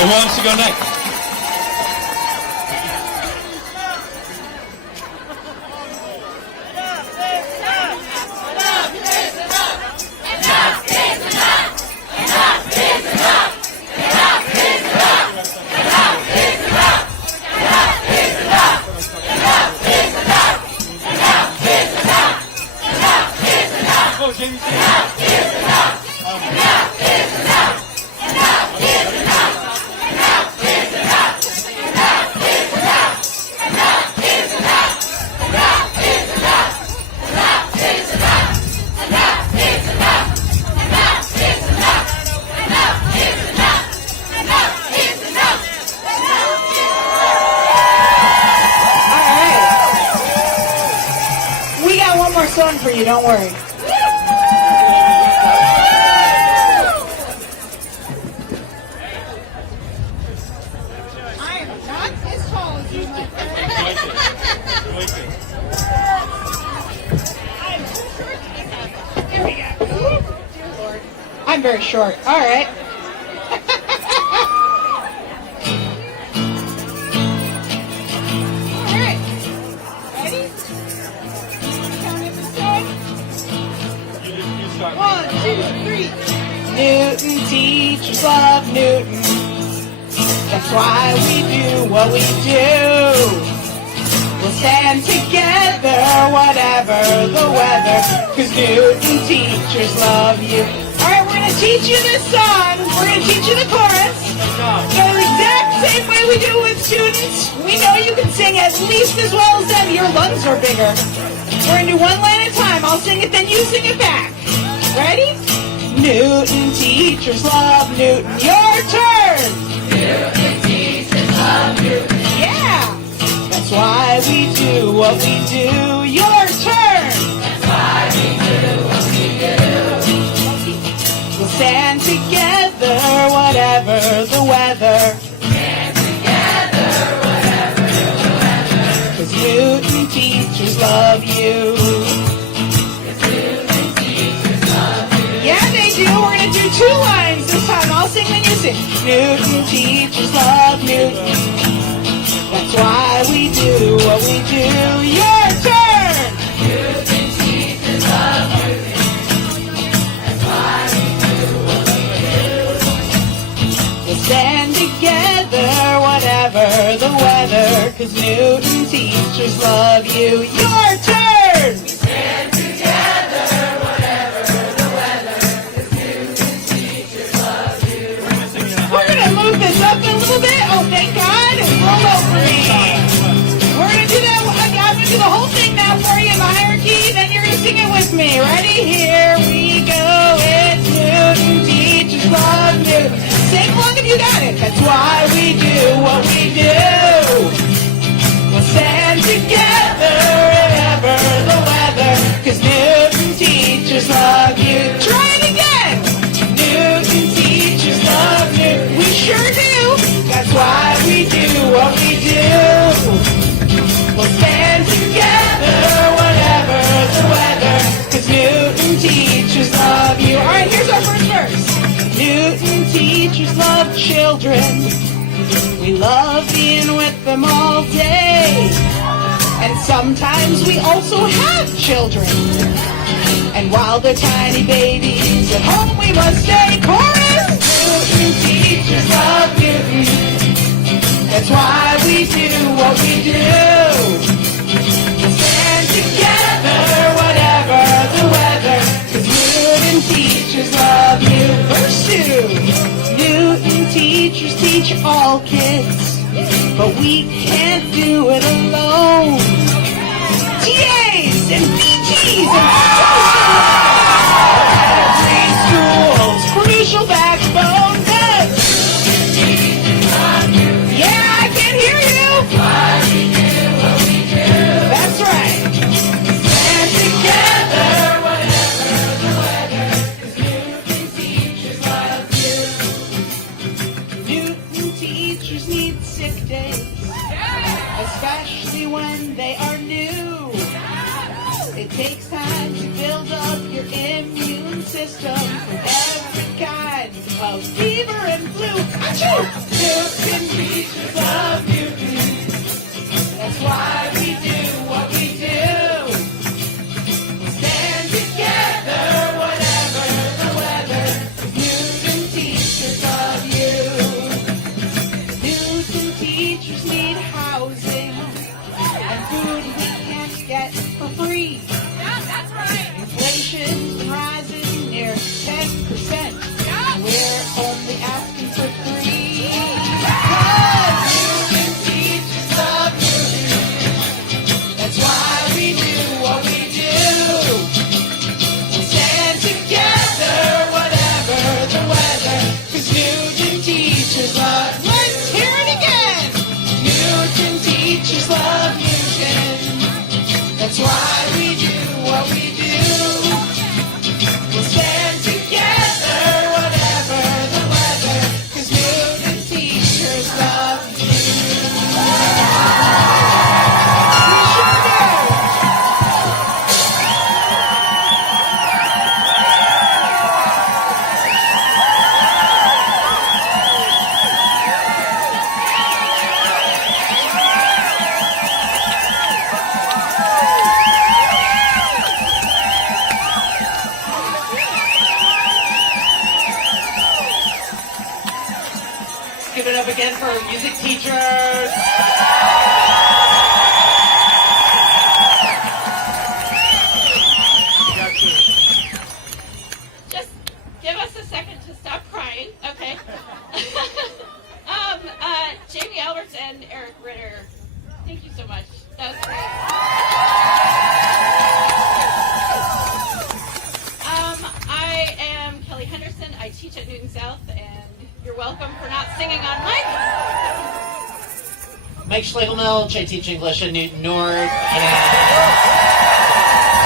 right, who wants to go next? Song for you, don't worry. I am not as tall as you, my friend. Here we go. Dear Lord. I'm very short. All right. One, two, three. Newton, teachers love Newton. That's why we do what we do. We'll stand together, whatever the weather, 'cause Newton teachers love you. Alright, we're going to teach you this song. We're going to teach you the chorus. The exact same way we do with students. We know you can sing at least as well as them. Your lungs are bigger. We're going to do one line at a time. I'll sing it, then you sing it back. Ready? Newton teachers love Newton. Your turn. Newton teachers love Newton. Yeah. That's why we do what we do. Your turn. That's why we do what we do. We'll stand together, whatever the weather. Stand together, whatever the weather. 'Cause Newton teachers love you. Yeah, they do. We're going to do two lines this time. I'll sing and you sing. Newton teachers love Newton. That's why we do what we do. Your turn. Newton teachers love Newton. That's why we do what we do. We'll stand together, whatever the weather, 'cause Newton teachers love you. Your turn. Stand together, whatever the weather, 'cause Newton teachers love you. We're going to move this up a little bit. Oh, thank God. Roll over me. We're going to do that. I'm going to do the whole thing now for you in the hierarchy. Then you're going to sing it with me. Ready? Here we go. It's Newton teachers love Newton. Sing along if you got it. That's why we do what we do. We'll stand together, whatever the weather, 'cause Newton teachers love you. Try it again. Newton teachers love Newton. We sure do. That's why we do what we do. We'll stand together, whatever the weather, 'cause Newton teachers love you. All right, here's our first verse. Newton teachers love children. We love being with them all day. And sometimes we also have children. And while they're tiny babies, at home we must stay. Chorus! Newton teachers love Newton. That's why we do what we do. We'll stand together, whatever the weather, 'cause Newton teachers love you. Verse 2. Newton teachers teach all kids, but we can't do it alone. TAs and BTs and schools, crucial backbone. Yeah, I can hear you. Why we do what we do. That's right. Stand together, whatever the weather, 'cause Newton teachers love you. Newton teachers need sick days, especially when they are new. It takes time to build up your immune system from every kind of fever and flu. Achoo! Newton teachers love mutiny. That's why we do what we do. We stand together, whatever the weather. Newton teachers love you. Newton teachers need housing and food we can't get for free. Yeah, that's right. Inflation's been rising near 10%. We're only asking for 3. Because Newton teachers love you. That's why we do what we do. We'll stand together, whatever the weather. Because Newton teachers love. Let's hear it again. Newton teachers love Newton. That's why we do what we do. We'll stand together, whatever the weather, 'cause Newton teachers love you. We sure do. Give it up again for our music teachers. Just give us a second to stop crying, okay? Jamie Alberts and Eric Ritter, thank you so much. That was great. I am Kelly Henderson. I teach at Newton South, and you're welcome for not singing on mic. Mike Schlegelmilch, I teach English at Newton North, and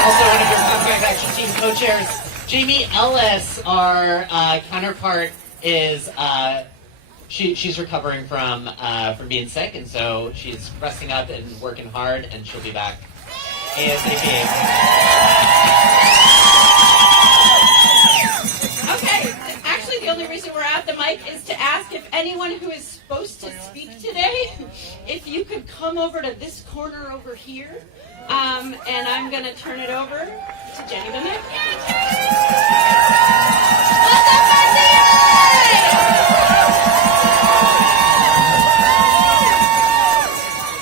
also one of your contract action team co-chairs. Jamie Ellis, our counterpart, is she's recovering from being sick, and so she's resting up and working hard, and she'll be back ASAP. Okay, actually the only reason we're at the mic is to ask if anyone who is supposed to speak today, if you could come over to this corner over here, and I'm going to turn it over to Jenny Bennett.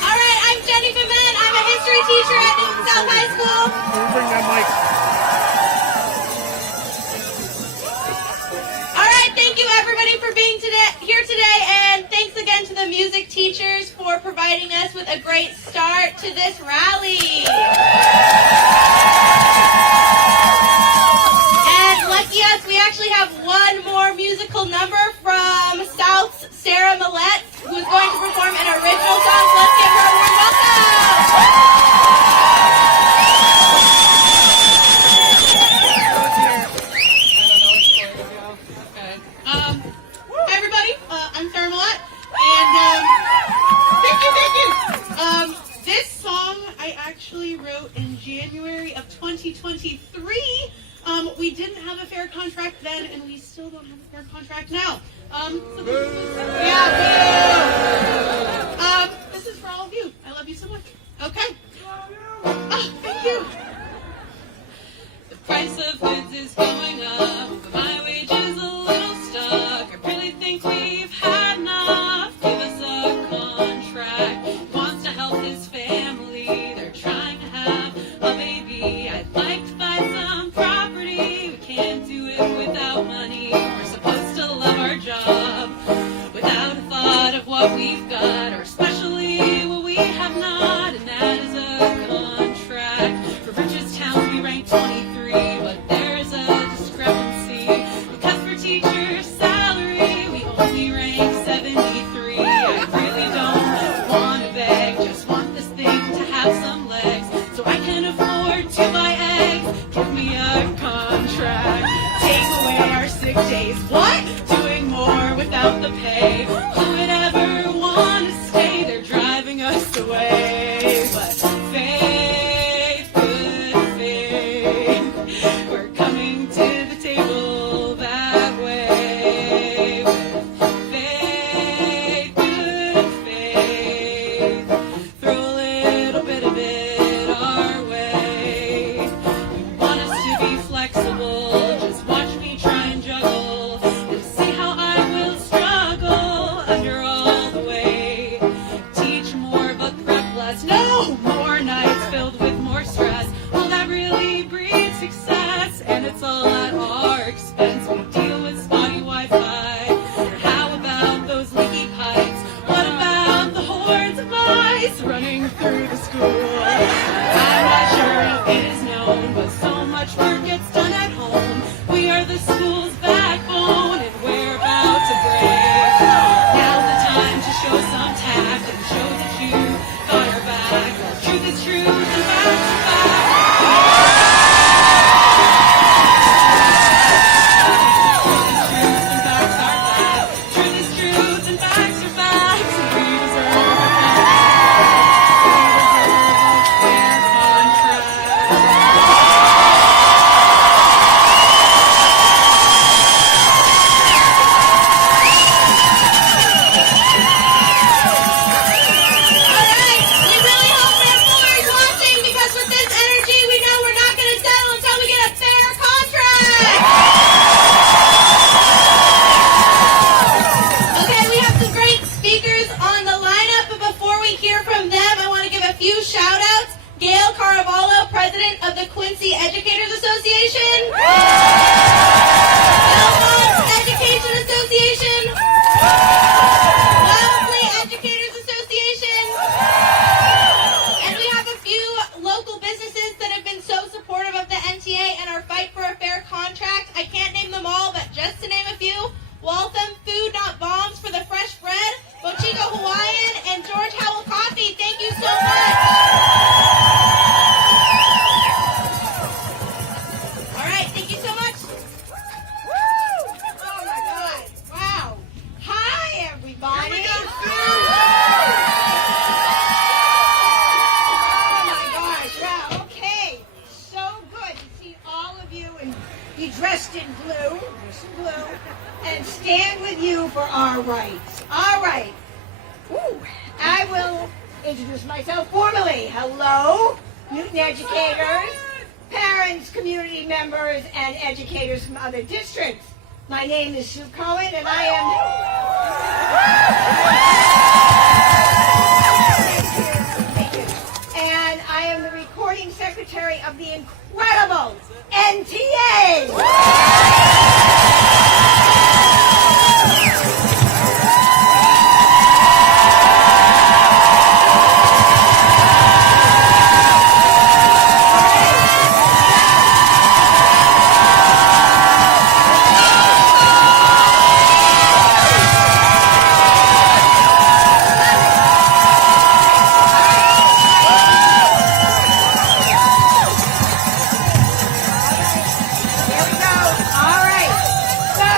All right, I'm Jenny Bennett. I'm a history teacher at Newton South High School. Bring that mic. All right, thank you everybody for being here today, and thanks again to the music teachers for providing us with a great start to this rally. And lucky us, we actually have one more musical number from South's Sarah Millette, who is going to perform an original song. So let's give her a warm welcome. Hi everybody, I'm Sarah Millette, and thank you. This song I actually wrote in January of 2023. We didn't have a fair contract then, and we still don't have a fair contract now. This is for all of you. I love you so much. Okay. Oh, thank you. The price of goods is going up, but my wage is a little stuck. I really think we've had enough. Give us a contract. He wants to help his family. They're trying to have a baby. I'd like to buy some property. We can't do it without money. We're supposed to love our job without a thought of what we've got, or especially what we have not, and that is a contract. For richest towns we rank 23, but there's a discrepancy, because for teachers' salary we only rank 73. I really don't want to beg, just want this thing to have some legs, so I can afford to buy eggs. Give me a contract, take away our sick days. What? Doing more without the pay. Who would ever want to stay? They're driving us away. But faith, good faith, we're coming to the table that way. fence, we deal with spotty Wi-Fi. How about those leaky pipes? What about the hordes of mice running through the school? I'm not sure if it is known, but so much work gets done at home. We are the school's backbone, and we're about to break. Now's the time to show some tact and show that you got our back. Truth is truth and facts are facts. Truth is truth and facts are facts. And we deserve a fair contract. All right, we really hope that more is watching, because with this energy, we know we're not going to settle until we get a fair contract. Okay, we have some great speakers on the lineup, but before we hear from them, I want to give a few shout-outs. Gail Caravallo, President of the Quincy Educators Association. Belmont Education Association. Wellesley Educators Association. And we have a few local businesses that have been so supportive of the NTA and our fight for a fair contract. I can't name them all, but just to name a few: Waltham Food Not Bombs for the fresh bread, Bochico Hawaiian, and George Howell Coffee. Thank you so much. All right, thank you so much. Oh my God! Wow! Hi, everybody! Oh my gosh! Wow! Okay, so good to see all of you and be dressed in blue, and stand with you for our rights. All right. Ooh, I will introduce myself formally. Hello, Newton educators, parents, community members, and educators from other districts. My name is Sue Cohen, and I am... Thank you. And I am the recording secretary of the incredible NTA. Here we go. All right. So,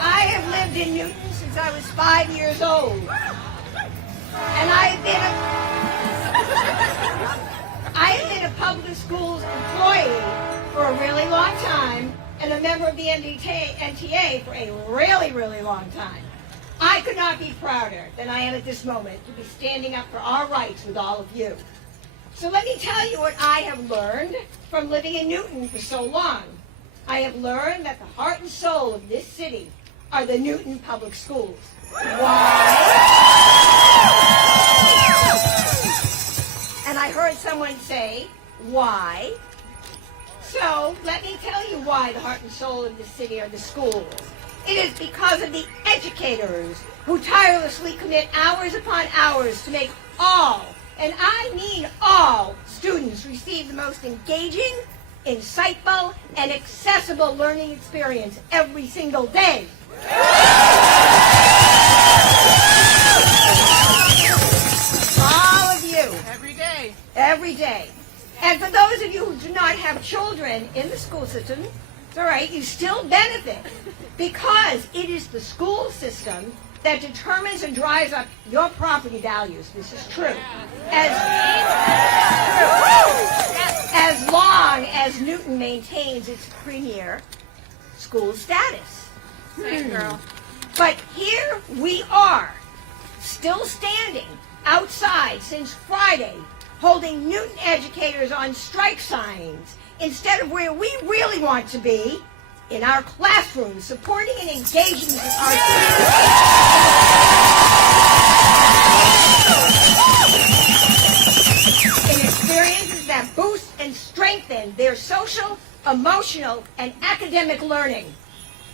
I have lived in Newton since I was 5 years old. And I have been a public schools employee for a really long time and a member of the NTA for a really, really long time. I could not be prouder than I am at this moment to be standing up for our rights with all of you. So let me tell you what I have learned from living in Newton for so long. I have learned that the heart and soul of this city are the Newton Public Schools. Why? And I heard someone say, why? So let me tell you why the heart and soul of this city are the schools. It is because of the educators who tirelessly commit hours upon hours to make all, and I mean all, students receive the most engaging, insightful, and accessible learning experience every single day. All of you. Every day. Every day. And for those of you who do not have children in the school system, it's all right, you still benefit because it is the school system that determines and drives up your property values. This is true. As long as Newton maintains its premier school status. Same girl. But here we are, still standing outside since Friday, holding Newton educators on strike signs instead of where we really want to be, in our classrooms, supporting and engaging with our students in experiences that boost and strengthen their social, emotional, and academic learning.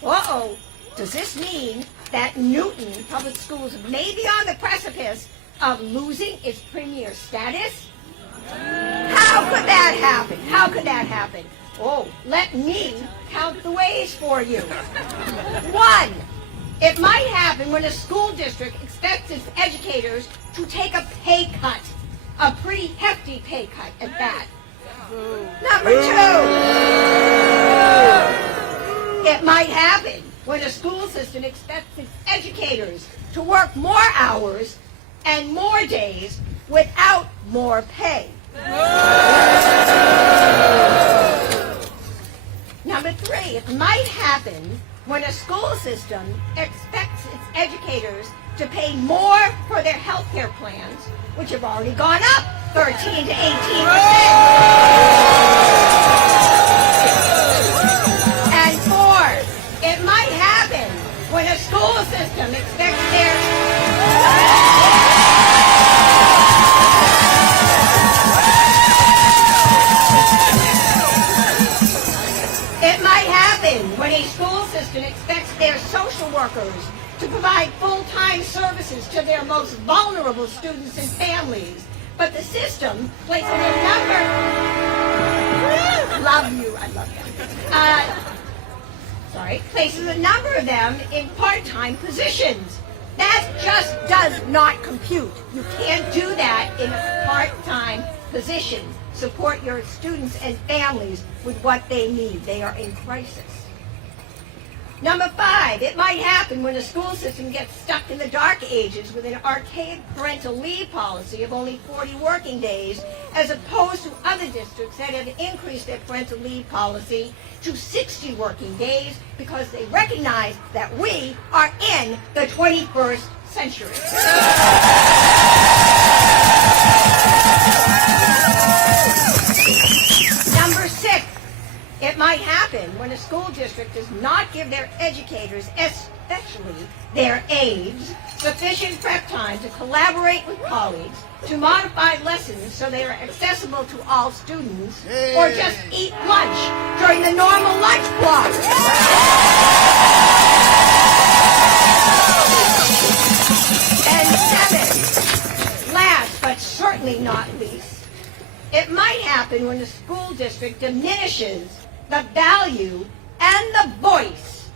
Uh-oh, does this mean that Newton Public Schools may be on the precipice of losing its premier status? How could that happen? How could that happen? Oh, let me count the ways for you. 1, it might happen when a school district expects its educators to take a pay cut, a pretty hefty pay cut at that. Number 2, it might happen when a school system expects its educators to work more hours and more days without more pay. Number 3, it might happen when a school system expects its educators to pay more for their health care plans, which have already gone up 13 to 18%. And 4, it might happen when a school system expects their when a school system expects their social workers to provide full-time services to their most vulnerable students and families, but the system places a number... Love you, I love you. Places a number of them in part-time positions. That just does not compute. You can't do that in a part-time position. Support your students and families with what they need. They are in crisis. Number 5, it might happen when a school system gets stuck in the dark ages with an archaic parental leave policy of only 40 working days, as opposed to other districts that have increased their parental leave policy to 60 working days because they recognize that we are in the 21st century. Number 6, it might happen when a school district does not give their educators, especially their aides, sufficient prep time to collaborate with colleagues, to modify lessons so they are accessible to all students, or just eat lunch during the normal lunch block. And 7, last but certainly not least, it might happen when the school district diminishes the value and the voice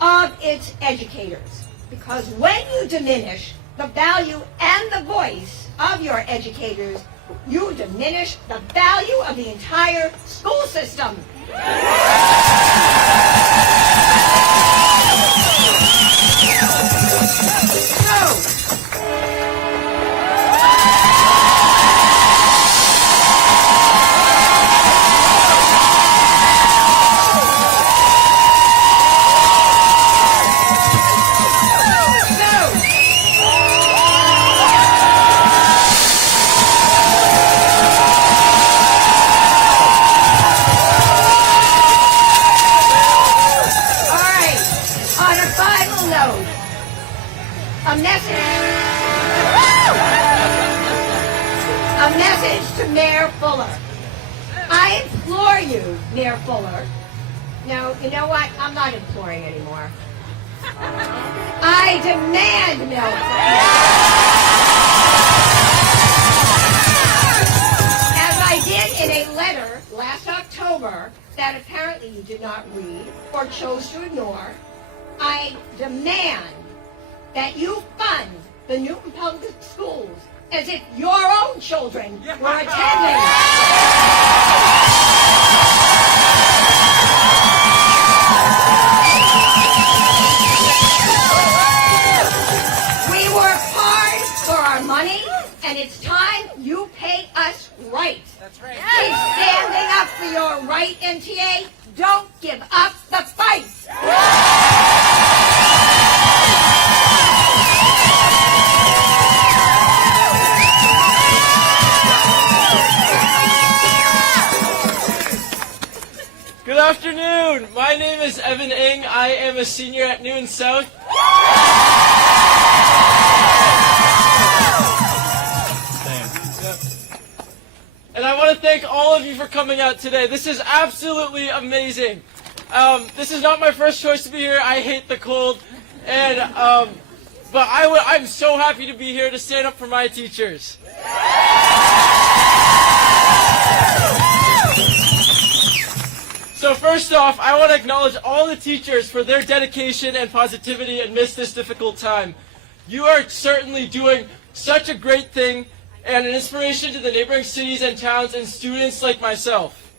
of its educators. Because when you diminish the value and the voice of your educators, you diminish the value of the entire school system. A message to Mayor Fuller. I implore you, Mayor Fuller. No, you know what? I'm not imploring anymore. I demand Mayor Fuller. As I did in a letter last October that apparently you did not read or chose to ignore, I demand that you fund the Newton Public Schools as if your own children were attending. We work hard for our money, and it's time you pay us right. That's right. Keep standing up for your right, NTA. Don't give up the fight. Good afternoon. My name is Evan Ng. I am a senior at Newton South. And And I want to thank all of you for coming out today. This is absolutely amazing. This is not my first choice to be here. I hate the cold. And, but I'm so happy to be here to stand up for my teachers. So first off, I want to acknowledge all the teachers for their dedication and positivity amidst this difficult time. You are certainly doing such a great thing and an inspiration to the neighboring cities and towns and students like myself.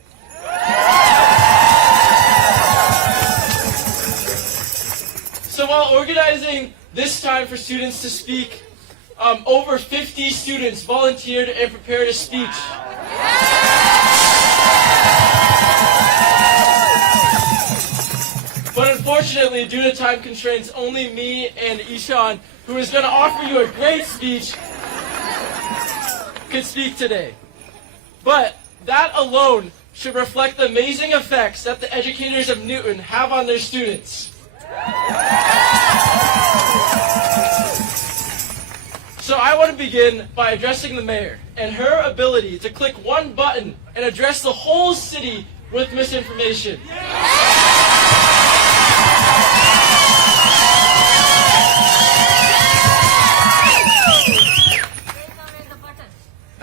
So while organizing this time for students to speak, over 50 students volunteered and prepared a speech. But unfortunately, due to time constraints, only me and Ishan, who is going to offer you a great speech, could speak today. But that alone should reflect the amazing effects that the educators of Newton have on their students. So I want to begin by addressing the mayor and her ability to click one button and address the whole city with misinformation.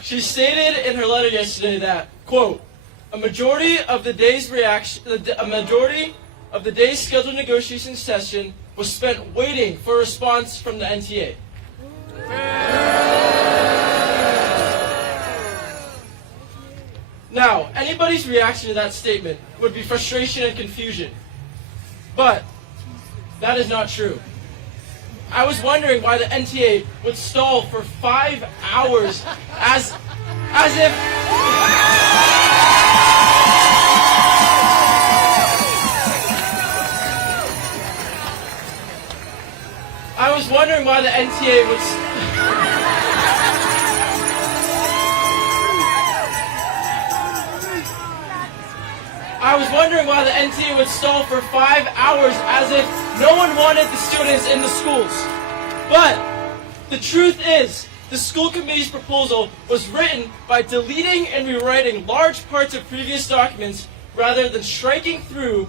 She stated in her letter yesterday that, quote, a majority of the day's scheduled negotiation session was spent waiting for a response from the NTA. Now, anybody's reaction to that statement would be frustration and confusion. But that is not true. I was wondering why the NTA would stall for 5 hours as if I was wondering why the NTA would stall for 5 hours as if no one wanted the students in the schools. But the truth is, the school committee's proposal was written by deleting and rewriting large parts of previous documents rather than striking through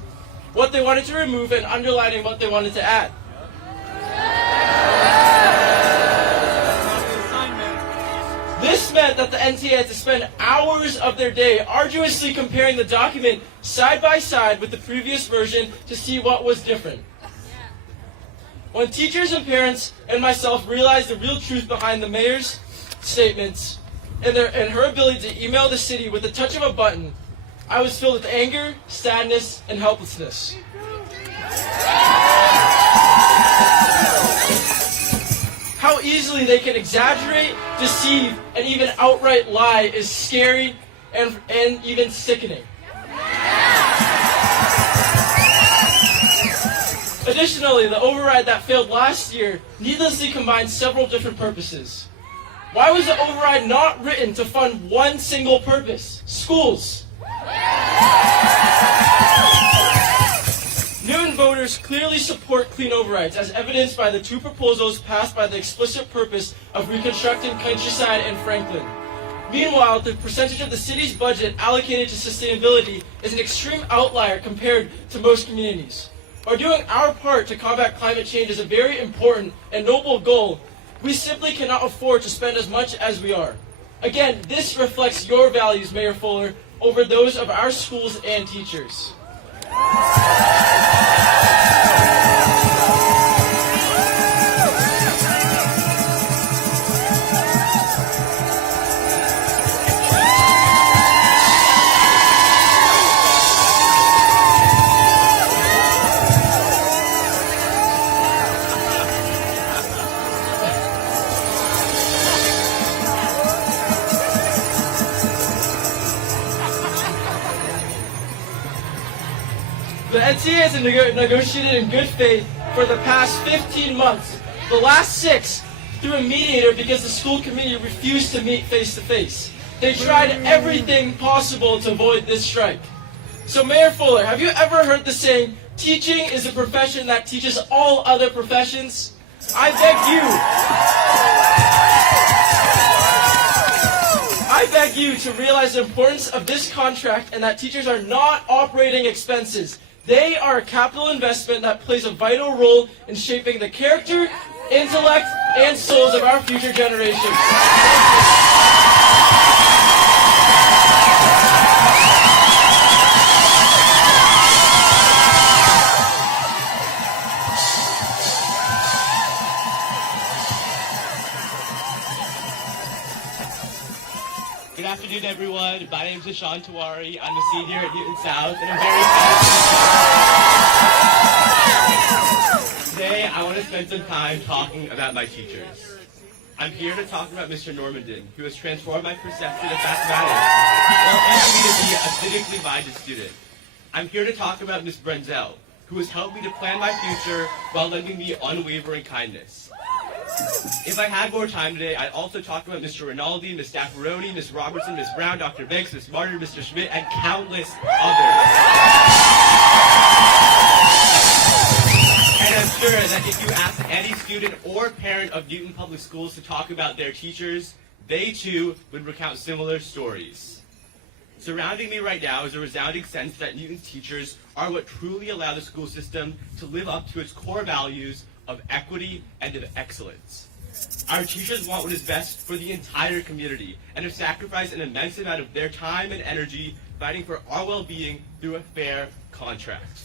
what they wanted to remove and underlining what they wanted to add. This meant that the NTA had to spend hours of their day arduously comparing the document side by side with the previous version to see what was different. When teachers and parents and myself realized the real truth behind the mayor's statements and her ability to email the city with the touch of a button, I was filled with anger, sadness, and helplessness. How easily they can exaggerate, deceive, and even outright lie is scary and even sickening. Additionally, the override that failed last year needlessly combined several different purposes. Why was the override not written to fund one single purpose? Schools. Newton voters clearly support clean overrides, as evidenced by the two proposals passed by the explicit purpose of reconstructing Countryside and Franklin. Meanwhile, the percentage of the city's budget allocated to sustainability is an extreme outlier compared to most communities. By doing our part to combat climate change is a very important and noble goal, we simply cannot afford to spend as much as we are. Again, this reflects your values, Mayor Fuller, over those of our schools and teachers. The NTA has negotiated in good faith for the past 15 months, the last 6 through a mediator because the school committee refused to meet face-to-face. They tried everything possible to avoid this strike. So Mayor Fuller, have you ever heard the saying, teaching is a profession that teaches all other professions? I I beg you to realize the importance of this contract and that teachers are not operating expenses. They are a capital investment that plays a vital role in shaping the character, intellect, and souls of our future generations. Good afternoon, everyone. My name is Ishan Tawari. I'm a senior at Newton South, and I'm very excited. Today, I want to spend some time talking about my teachers. I'm here to talk about Mr. Normandin, who has transformed my perception of mathematics while teaching me to be a civically minded student. I'm here to talk about Ms. Brenzel, who has helped me to plan my future while lending me unwavering kindness. If I had more time today, I'd also talk about Mr. Rinaldi, Ms. Staffaroni, Ms. Robertson, Ms. Brown, Dr. Banks, Ms. Martin, Mr. Schmidt, and countless others. And I'm sure that if you ask any student or parent of Newton Public Schools to talk about their teachers, they too would recount similar stories. Surrounding me right now is a resounding sense that Newton's teachers are what truly allow the school system to live up to its core values of equity and of excellence. Our teachers want what is best for the entire community and have sacrificed an immense amount of their time and energy fighting for our well-being through a fair contract.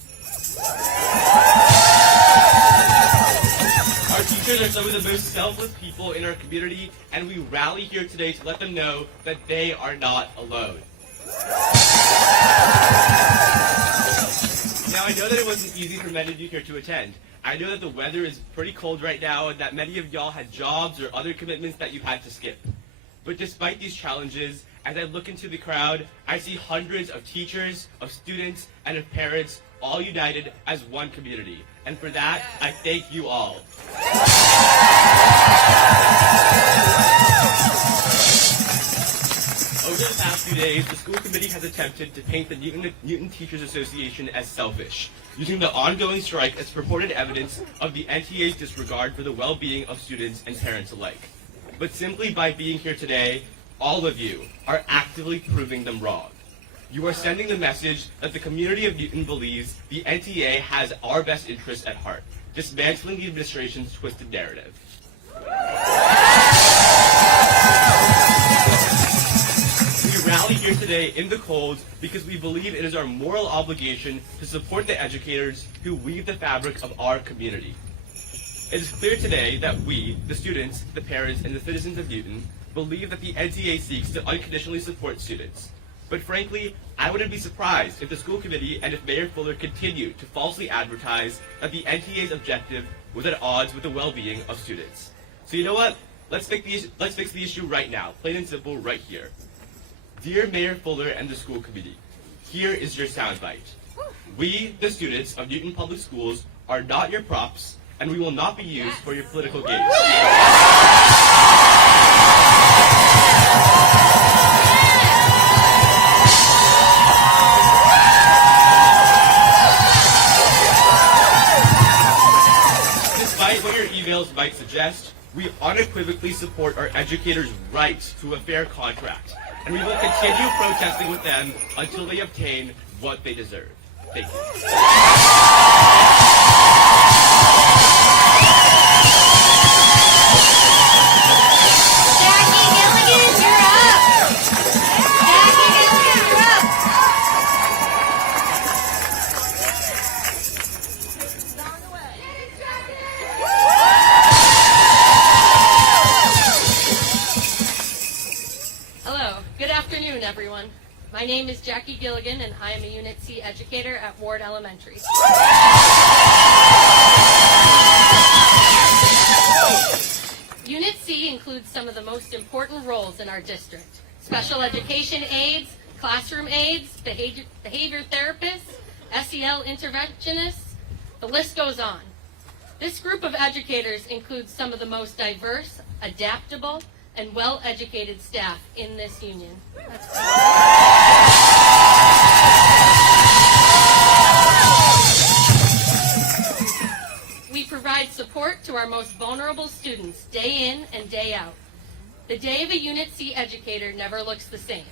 Our teachers are some of the most selfless people in our community, and we rally here today to let them know that they are not alone. Now, I know that it wasn't easy for many of you here to attend. I know that the weather is pretty cold right now and that many of y'all had jobs or other commitments that you had to skip. But despite these challenges, as I look into the crowd, I see hundreds of teachers, of students, and of parents all united as one community. And for that, I thank you all. Over the past few days, the school committee has attempted to paint the Newton Teachers Association as selfish, using the ongoing strike as purported evidence of the NTA's disregard for the well-being of students and parents alike. But simply by being here today, all of you are actively proving them wrong. You are sending the message that the community of Newton believes the NTA has our best interests at heart, dismantling the administration's twisted narrative. We rally here today in the cold because we believe it is our moral obligation to support the educators who weave the fabric of our community. It is clear today that we, the students, the parents, and the citizens of Newton, believe that the NTA seeks to unconditionally support students. But frankly, I wouldn't be surprised if the school committee and if Mayor Fuller continue to falsely advertise that the NTA's objective was at odds with the well-being of students. So you know what? Let's fix the issue right now, plain and simple, right here. Dear Mayor Fuller and the school committee, here is your soundbite. We, the students of Newton Public Schools, are not your props, and we will not be used for your political gains. Despite what your emails might suggest, we unequivocally support our educators' right to a fair contract, and we will continue protesting with them until they obtain what they deserve. Thank you. Everyone. My name is Jackie Gilligan, and I am a Unit C educator at Ward Elementary. Unit C includes some of the most important roles in our district: special education aides, classroom aides, behavior therapists, SEL interventionists, the list goes on. This group of educators includes some of the most diverse, adaptable, and well-educated staff in this union. We provide support to our most vulnerable students day in and day out. The day of a Unit C educator never looks the same.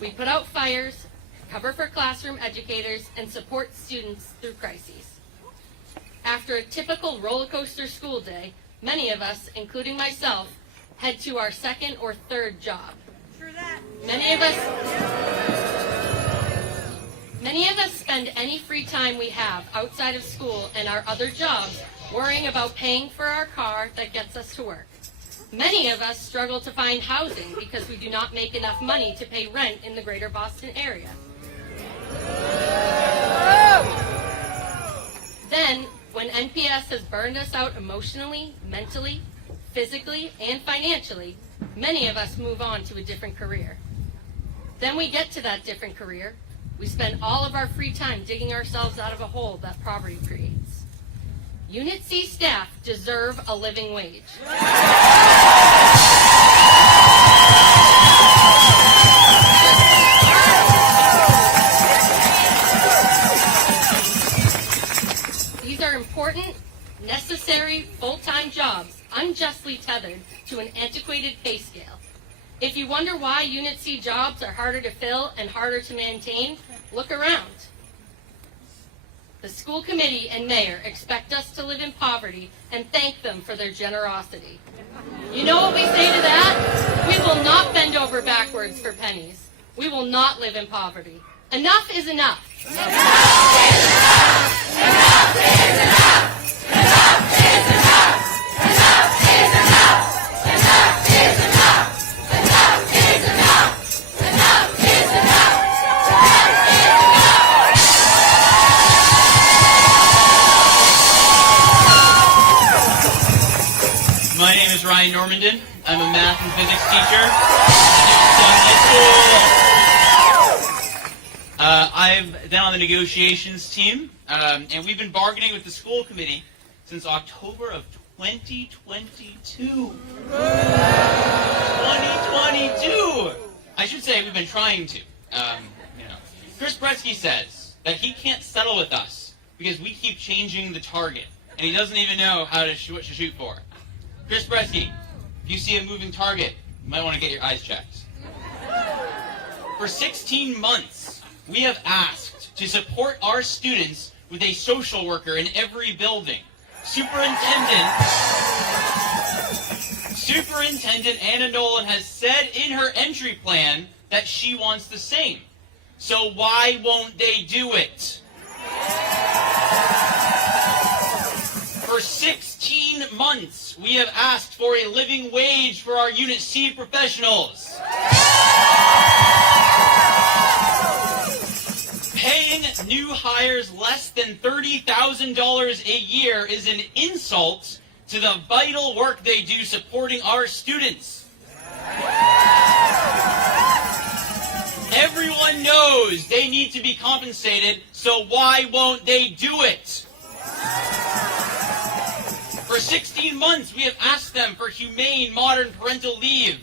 We put out fires, cover for classroom educators, and support students through crises. After a typical roller coaster school day, many of us, including myself, head to our second or third job. Many of us spend any free time we have outside of school and our other jobs worrying about paying for our car that gets us to work. Many of us struggle to find housing because we do not make enough money to pay rent in the greater Boston area. Then, when NPS has burned us out emotionally, mentally, physically, and financially, many of us move on to a different career. Then we get to that different career. We spend all of our free time digging ourselves out of a hole that poverty creates. Unit C staff deserve a living wage. These are important, necessary, full-time jobs unjustly tethered to an antiquated pay scale. If you wonder why Unit C jobs are harder to fill and harder to maintain, look around. The school committee and mayor expect us to live in poverty and thank them for their generosity. You know what we say to that? We will not bend over backwards for pennies. We will not live in poverty. Enough is enough. My name is Ryan Normandin. I'm a math and physics teacher at High School. I've been on the negotiations team, and we've been bargaining with the school committee since October of 2022. 2022! I should say we've been trying to. Chris Bretsky says that he can't settle with us because we keep changing the target, and he doesn't even know how to what to shoot for. Chris Bretsky, if you see a moving target, you might want to get your eyes checked. For 16 months, we have asked to support our students with a social worker in every building. Superintendent Anna Nolan has said in her entry plan that she wants the same. So why won't they do it? For 16 months, we have asked for a living wage for our Unit C professionals. Paying new hires less than $30,000 a year is an insult to the vital work they do supporting our students. Everyone knows they need to be compensated, so why won't they do it? For 16 months, we have asked them for humane, modern parental leave.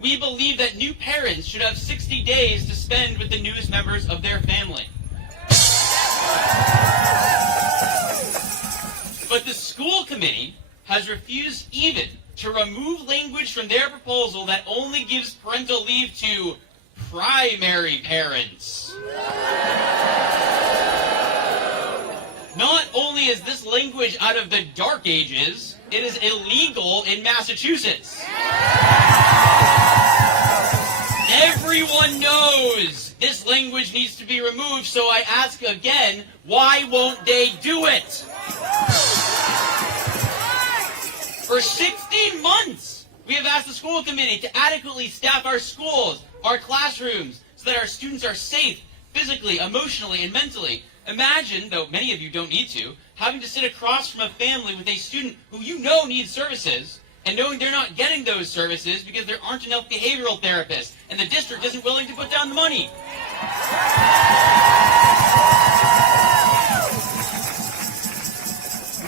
We believe that new parents should have 60 days to spend with the newest members of their family. But the school committee has refused even to remove language from their proposal that only gives parental leave to primary parents. Not only is this language out of the dark ages, it is illegal in Massachusetts. Everyone knows this language needs to be removed, so I ask again, why won't they do it? For 16 months, we have asked the school committee to adequately staff our schools, our classrooms, so that our students are safe physically, emotionally, and mentally. Imagine, though many of you don't need to, having to sit across from a family with a student who you know needs services, and knowing they're not getting those services because there aren't enough behavioral therapists, and the district isn't willing to put down the money.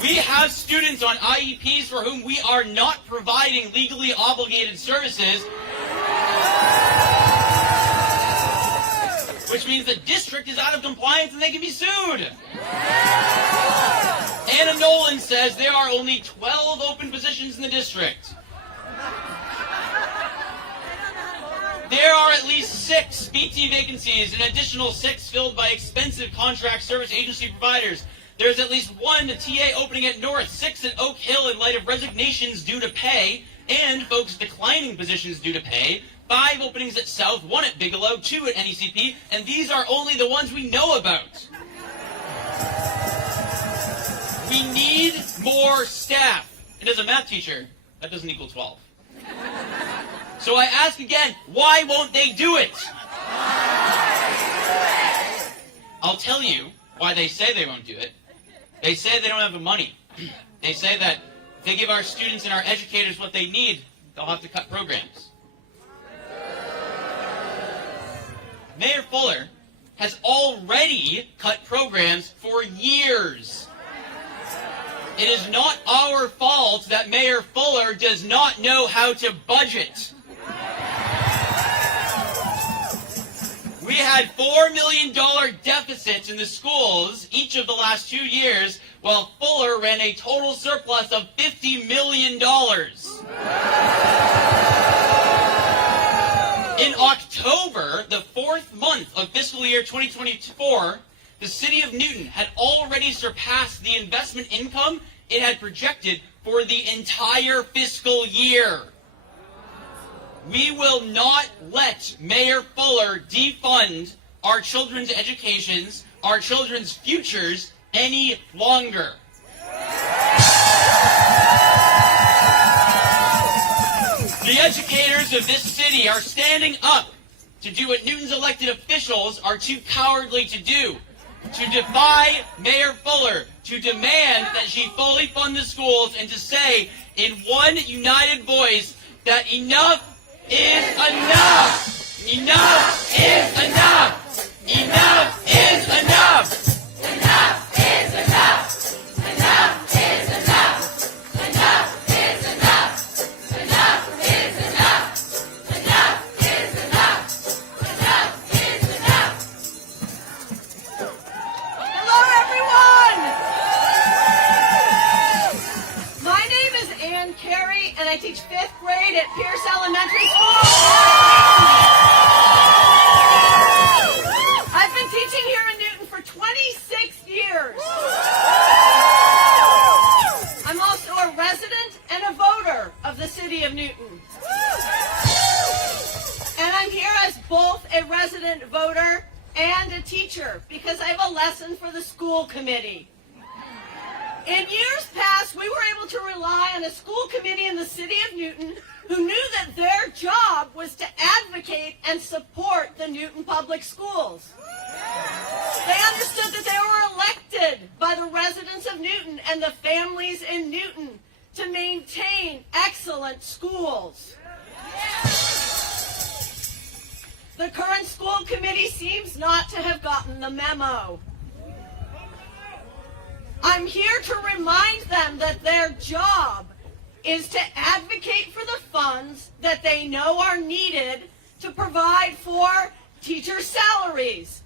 We have students on IEPs for whom we are not providing legally obligated services, which means the district is out of compliance and they can be sued. Anna Nolan says there are only 12 open positions in the district. There are at least 6 BT vacancies, an additional 6 filled by expensive contract service agency providers. There's at least 1 TA opening at North, 6 at Oak Hill in light of resignations due to pay, and folks declining positions due to pay. 5 openings at South, 1 at Bigelow, 2 at NECP, and these are only the ones we know about. We need more staff. And as a math teacher, that doesn't equal 12. So I ask again, why won't they do it? I'll tell you why they say they won't do it. They say they don't have the money. They say that if they give our students and our educators what they need, they'll have to cut programs. Mayor Fuller has already cut programs for years. It is not our fault that Mayor Fuller does not know how to budget. We had $4 million deficits in the schools each of the last 2 years, while Fuller ran a total surplus of $50 million. In October, the 4th month of fiscal year 2024, the city of Newton had already surpassed the investment income it had projected for the entire fiscal year. We will not let Mayor Fuller defund our children's educations, our children's futures, any longer. The educators of this city are standing up to do what Newton's elected officials are too cowardly to do. To defy Mayor Fuller, to demand that she fully fund the schools, and to say in one united voice that enough is enough! Enough is enough! Enough is enough! Enough is enough! Enough is enough! Enough is enough! Enough is enough! Enough is enough! Enough is enough! Hello, everyone! My name is Ann Carey, and I teach 5th grade at Pierce Elementary School. I've been teaching here in Newton for 26 years. I'm also a resident and a voter of the city of Newton. And I'm here as both a resident voter and a teacher because I have a lesson for the school committee. In years past, we were able to rely on a school committee in the city of Newton who knew that their job was to advocate and support the Newton Public Schools. They understood that they were elected by the residents of Newton and the families in Newton to maintain excellent schools. The current school committee seems not to have gotten the memo. I'm here to remind them that their job is to advocate for the funds that they know are needed to provide for teacher salaries,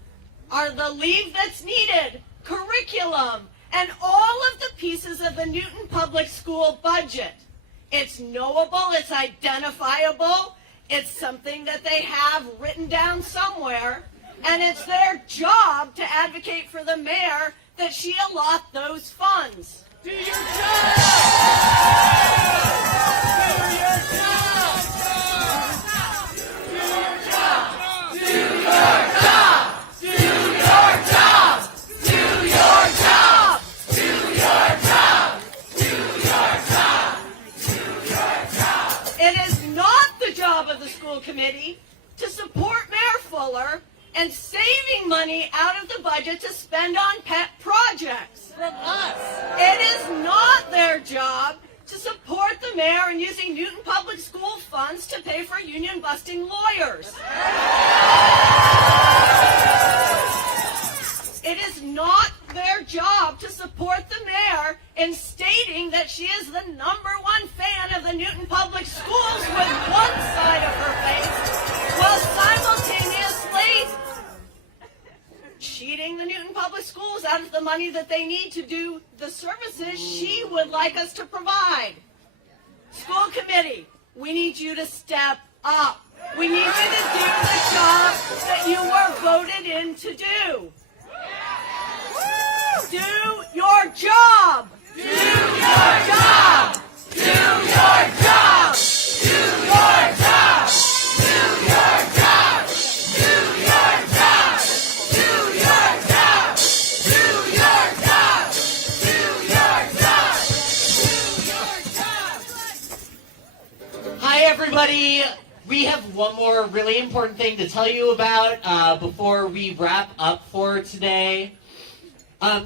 are the leave that's needed, curriculum, and all of the pieces of the Newton Public School budget. It's knowable, it's identifiable, it's something that they have written down somewhere, and it's their job to advocate for the mayor that she allot those funds. Do your job! Do your job! Do your job! Do your job! Do your job! Do your job! Do your job! Do your job! It is not the job of the school committee to support Mayor Fuller and saving money out of the budget to spend on pet projects. From us. It is not their job to support the mayor in using Newton Public School funds to pay for union-busting lawyers. It is not their job to support the mayor in stating that she is the #1 fan of the Newton Public Schools with one side of her face, while simultaneously cheating the Newton Public Schools out of the money that they need to do the services she would like us to provide. School committee, we need you to step up. We need you to do the job that you were voted in to do. Do your job. Do your job. Do your job. Do your job. Do your job. Do your job. Do your job. Do your job. Do your job. Do your job. Hi, everybody. We have one more really important thing to tell you about before we wrap up for today.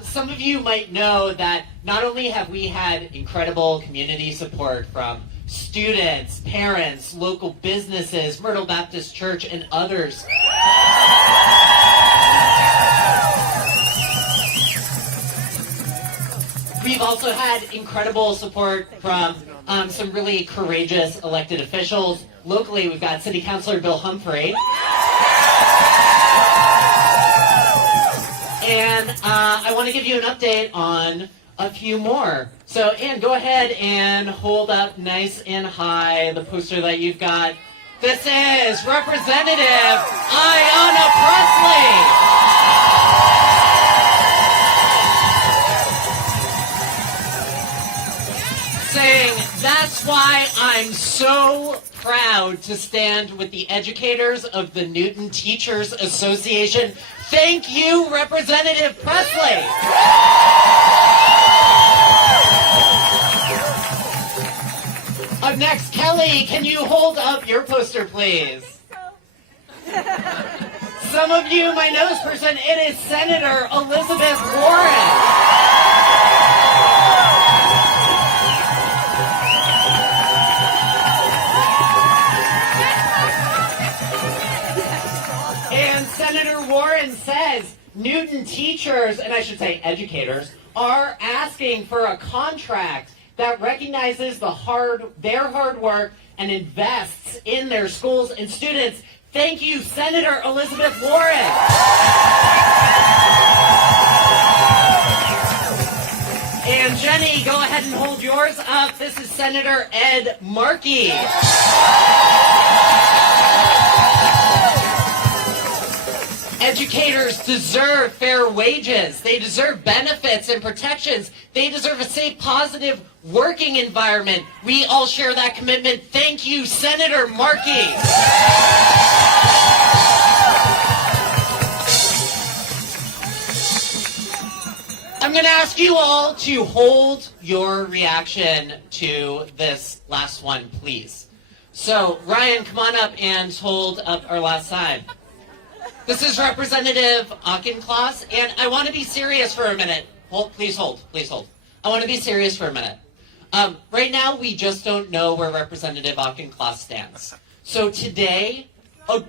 Some of you might know that not only have we had incredible community support from students, parents, local businesses, Myrtle Baptist Church, and others. We've also had incredible support from some really courageous elected officials. Locally, we've got City Councilor Bill Humphrey. And I want to give you an update on a few more. So, Ann, go ahead and hold up nice and high the poster that you've got. This is Representative Ayanna Presley. Saying, that's why I'm so proud to stand with the educators of the Newton Teachers Association. Thank you, Representative Presley. Up next, Kelly, can you hold up your poster, please? Some of you might know this person. It is Senator Elizabeth Warren. And Senator Warren says Newton teachers, and I should say educators, are asking for a contract that recognizes their hard work and invests in their schools and students. Thank you, Senator Elizabeth Warren. And Jenny, go ahead and hold yours up. This is Senator Ed Markey. Educators deserve fair wages. They deserve benefits and protections. They deserve a safe, positive working environment. We all share that commitment. Thank you, Senator Markey. I'm going to ask you all to hold your reaction to this last one, please. So, Ryan, come on up and hold up our last side. This is Representative Auchincloss, and I want to be serious for a minute. Please hold. I want to be serious for a minute. Right now, we just don't know where Representative Auchincloss stands. So today, a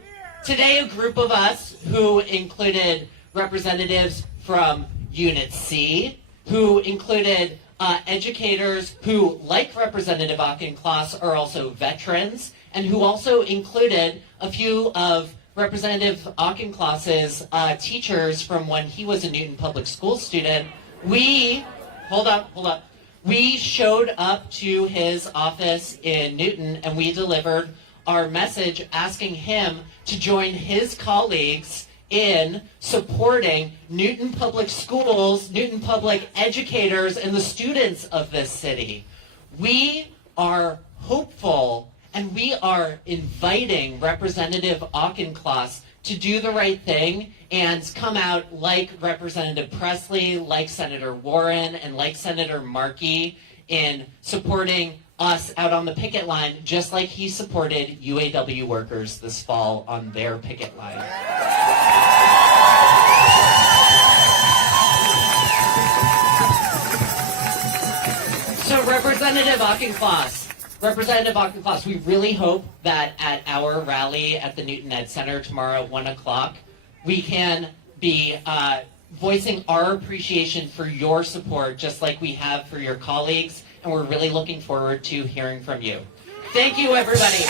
group of us who included representatives from Unit C, who included educators who, like Representative Auchincloss, are also veterans, and who also included a few of Representative Auchincloss's teachers from when he was a Newton Public School student. We showed up to his office in Newton and we delivered our message asking him to join his colleagues in supporting Newton Public Schools, Newton Public educators, and the students of this city. We are hopeful and we are inviting Representative Auchincloss to do the right thing and come out like Representative Presley, like Senator Warren, and like Senator Markey in supporting us out on the picket line, just like he supported UAW workers this fall on their picket line. So Representative Auchincloss, we really hope that at our rally at the Newton Ed Center tomorrow at 1 o'clock, we can be voicing our appreciation for your support, just like we have for your colleagues, and we're really looking forward to hearing from you. Thank you, everybody.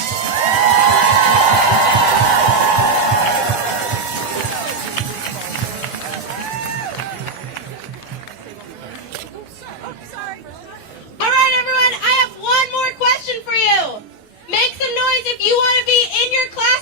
All right, everyone, I have one more question for you. Make some noise if you want to be in your class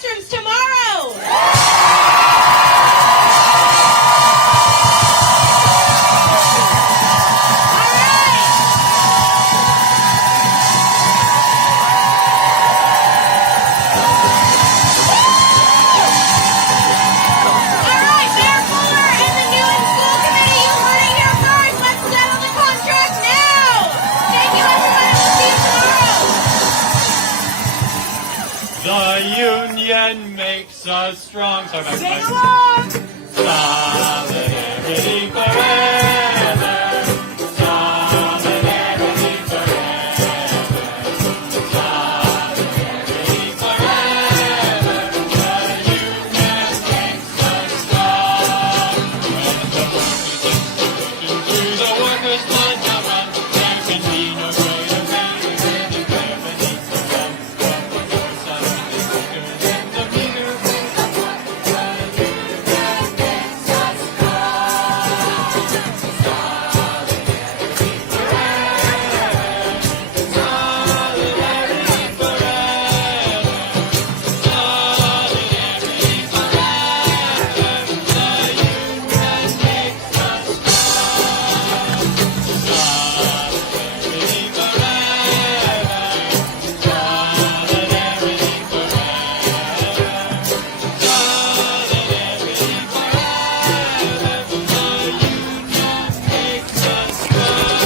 The union makes us strong. Sorry, Sing along. Solidarity forever. Solidarity forever. Solidarity forever. The union makes us strong. When the workers want to run, there can be no greater reason than clear beneath the sun. From the voice of the workers and the leaders of the poor, the union makes us strong. Solidarity forever. Solidarity forever. Solidarity forever. The union makes us strong. Solidarity forever. Solidarity forever. Solidarity forever. The union makes us strong.